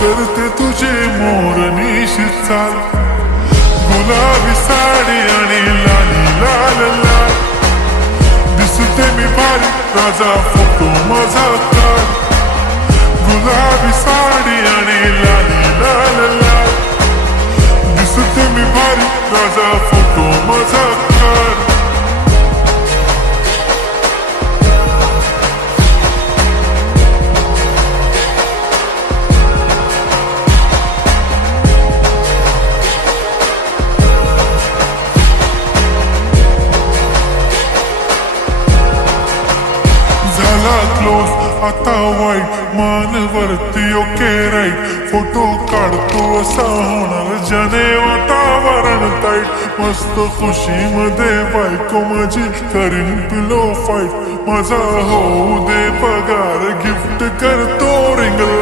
करते तुझे मोरनीश चाल, गुलाबी साडी आणि लाली लाल लाल, दिसते मी भारी राजा फोटो माझा काढ, गुलाबी साडी आणि लाली लाल लाल, दिसते मी भारी राजा फोटो माझा काढ. क्लोज आता वाईट मानवरती ओके राईट, फोटो काढतो असा होणार ज्याने वातावरण ताईट, मस्त खुशी मध्ये बायको माझी करीन पिलो फाईट, माझा होऊ दे पगार गिफ्ट करतो रिंग.